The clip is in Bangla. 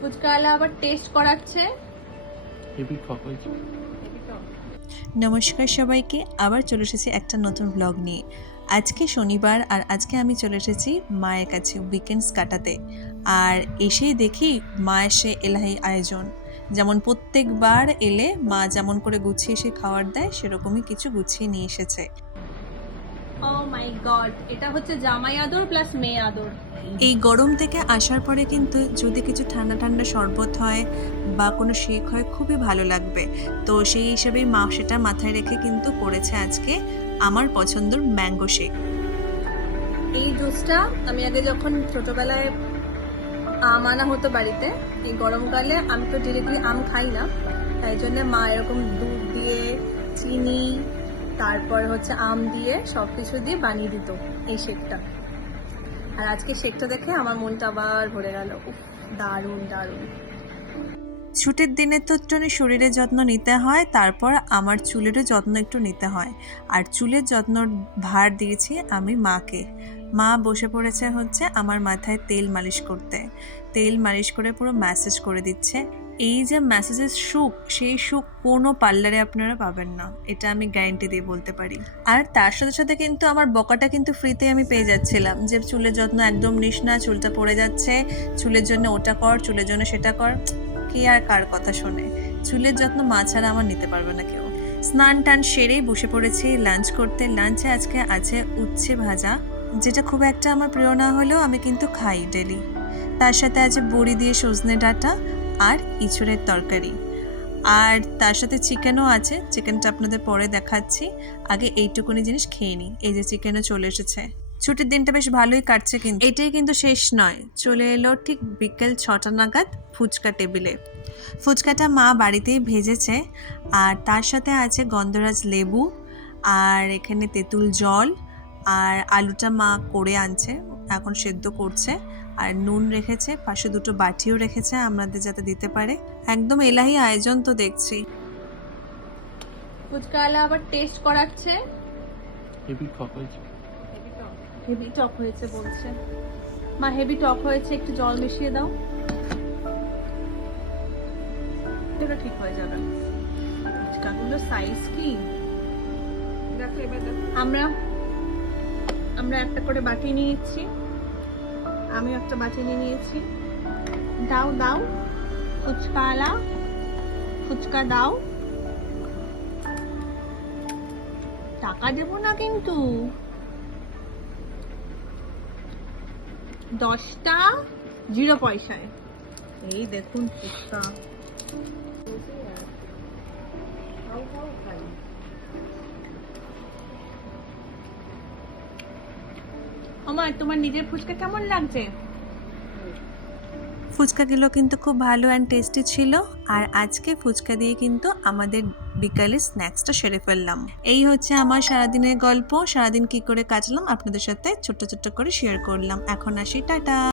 ফুচকাওয়ালা আবার টেস্ট করাচ্ছে। হেভি টক হয়েছে। নমস্কার সবাইকে আবার চলে এসেছি একটা নতুন ব্লগ নিয়ে। আজকে শনিবার আর আজকে আমি চলে এসেছি মায়ের কাছে উইকেন্ডস কাটাতে। আর এসেই দেখি মায়ের সে এলাহি আয়োজন। যেমন প্রত্যেকবার এলে মা যেমন করে গুছিয়ে এসে খাওয়ার দেয় সেরকমই কিছু গুছিয়ে নিয়ে এসেছে। ও মাই গড Oh এটা হচ্ছে জামাই আদর প্লাস মেয়ে আদর। এই গরম থেকে আসার পরে কিন্তু যদি কিছু ঠান্ডা ঠান্ডা শরবত হয় বা কোনো শেক হয় খুবই ভালো লাগবে। তো সেই হিসেবেই মা সেটা মাথায় রেখে কিন্তু করেছে আজকে আমার পছন্দর ম্যাঙ্গো শেক। এই জুসটা আমি আগে যখন ছোটবেলায় আম আনা হতো বাড়িতে এই গরমকালে আমি তো ডিরেক্টলি আম খাই না। তাই জন্য মা এরকম দুধ দিয়ে চিনি তারপর হচ্ছে আম দিয়ে সব কিছু দিয়ে বানিয়ে দিত এই শেকটা। আর আজকে শেকটা দেখে আমার মনটা আবার ভরে গেল। দারুণ দারুণ। ছুটির দিনে তো একটু শরীরের যত্ন নিতে হয়, তারপর আমার চুলেরও যত্ন একটু নিতে হয়। আর চুলের যত্ন ভার দিয়েছি আমি মাকে। মা বসে পড়েছে হচ্ছে আমার মাথায় তেল মালিশ করতে। তেল মালিশ করে পুরো ম্যাসেজ করে দিচ্ছে। এই যে ম্যাসেজের সুখ, সেই সুখ কোনো পার্লারে আপনারা পাবেন না। এটা আমি গ্যারেন্টি দিয়ে বলতে পারি। আর তার সাথে সাথে কিন্তু আমার বকাটা কিন্তু ফ্রিতে আমি পেয়ে যাচ্ছিলাম যে চুলের যত্ন একদম নিস না, চুলটা পড়ে যাচ্ছে, চুলের জন্য ওটা কর, চুলের জন্য সেটা কর। কে আর কার কথা শোনে? চুলের যত্ন মা ছাড়া আমার নিতে পারবে না কেউ। স্নান টান সেরেই বসে পড়েছি লাঞ্চ করতে। লাঞ্চে আজকে আছে উচ্ছে ভাজা, যেটা খুব একটা আমার প্রিয় না হলেও আমি কিন্তু খাই ডেলি তার সাথে আছে বড়ি দিয়ে সজনে ডাঁটা আর ইঁচড়ের তরকারি। আর তার সাথে চিকেনও আছে, চিকেনটা আপনাদের পরে দেখাচ্ছি। আগে এইটুকুনি জিনিস খেয়ে নিই। এই যে চিকেনও চলে এসেছে। ছুটির দিনটা বেশ ভালোই কাটছে কিন্তু। এটাই কিন্তু শেষ নয়। চলে এলো ঠিক বিকেল ছটা নাগাদ ফুচকা টেবিলে। ফুচকাটা মা বাড়িতেই ভেজেছে। আর তার সাথে আছে গন্ধরাজ লেবু, আর এখানে তেঁতুল জল, আর আলুটা মা করে আনছে। এখন সেদ্ধ করছে আর নুন রেখেছে পাশে দুটো বাটিও রেখেছে আমাদের যাতে দিতে পারে। একদম এলাহি আয়োজন তো দেখছি। ফুচকাওয়ালা আবার টেস্ট করাচ্ছে। হেভি টক হয়েছে। হেভি টক হয়েছে বলছে। মা হেভি টক হয়েছে একটু জল মিশিয়ে দাও। এটা ঠিক হয়ে যাবে। ফুচকাগুলোর সাইজ কি? দেখো এবার আমরা আমরা একটা করে বাটি নিয়ে নিচ্ছি। আমিও একটা বাটি নিয়ে নিয়েছি। দাও দাও। ফুচকাওয়ালা ফুচকা দাও। টাকা দেবো না কিন্তু। দশটা, জিরো পয়সায়। এই দেখুন ফুচকা। আমার তোমার নিজের ফুচকা কেমন লাগছে? ফুচকাগুলো কিন্তু খুব ভালো অ্যান্ড টেস্টি ছিল, আর আজকে ফুচকা দিয়ে কিন্তু আমাদের বিকালে স্ন্যাক্সটা সেরে ফেললাম। এই হচ্ছে আমার সারাদিনের গল্প, সারাদিন কি করে কাটলাম আপনাদের সাথে ছোট্ট ছোট্ট করে শেয়ার করলাম। এখন আসি, টাটা!